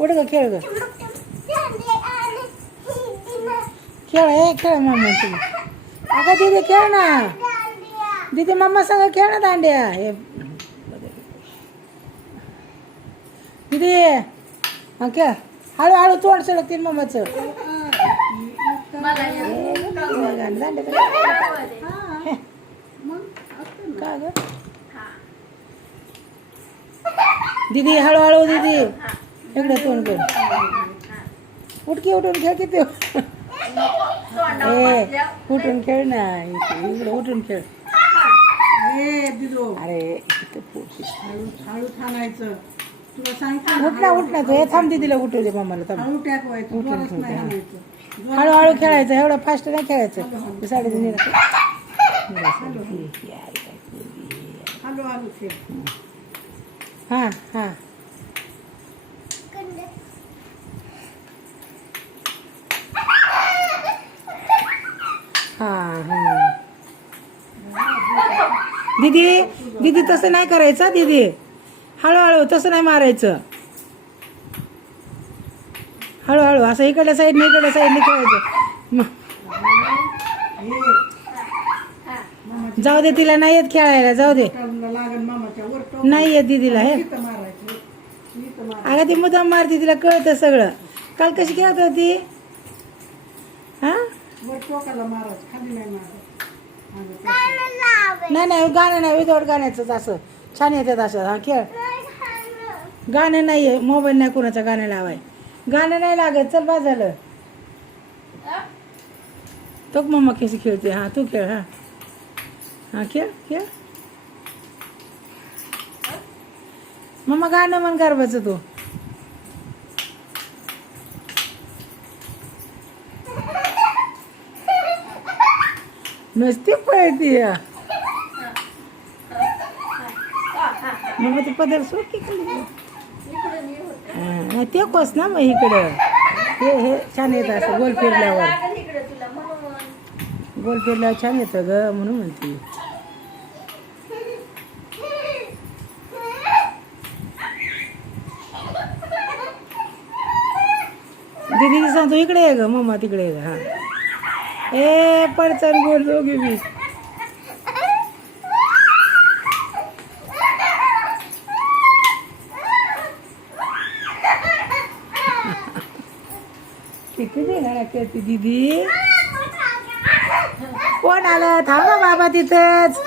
उठ ग खेळ ग खेळ हे खेळ मम्मा तुम्ही अगं दीदी खेळ ना दीदी मम्मा सांग खेळ ना दांड्या हे दीदी हा खेळ हळूहळू तोंड सडकतील मम्माचं का ग दीदी हळूहळू दीदी इकडे तोंड कर उठकी उठून खेळ किती ए उठून खेळ ना इकडे उठून खेळ अरे हळू थांबायचं तुला सांगतो उठ ना तू हे थांब दीदीला उठवले मम्माला थांब हळू टाकवायचं जोरात नाही हाणायचं. हळूहळू खेळायचं एवढं फास्ट नाही खेळायचं साडेतीन हळू हळू खेळ हां हां हां हां दीदी दीदी तसं नाही करायचं दीदी हळूहळू तसं नाही मारायचं हळूहळू असं इकडल्या साईडने खेळायचं जाऊ दे तिला नाही येत खेळायला जाऊ दे लागन मामाच्या वर टोक नाही येत दीदीला हे इथं मारायचं इथं मार अगं ती मुद्दाम मारते तिला कळतं सगळं काल कशी खेळत होती हां वर टोकाला मारायचं खाली नाही मारायचं नाही गाणं नाही विदाऊट गाण्याचंच असं छान येतात असं हा खेळ गाणं नाही आहे मोबाईल नाही कोणाचं गाणं लावाय गाणं नाही लागत चल बा झालं तो मम्मा कशी खेळते हां तू खेळ हां हां खेळ खेळ मम्मा गाणं म्हण गरबाचं तू नसते पळती मग ते पदर सोड की खाली ते कोस ना मग इकडं हे छान येतं असं गोल फिरल्यावर गोल फिरल्यावर छान येतं ग म्हणून म्हणते दीदी सांगतो इकडे आहे ग मम्मा तिकडे आहे ग हा ए पडचण गोल दोघी बी किती देणार करते दीदी कोण आलं थांबा बाबा तिथंच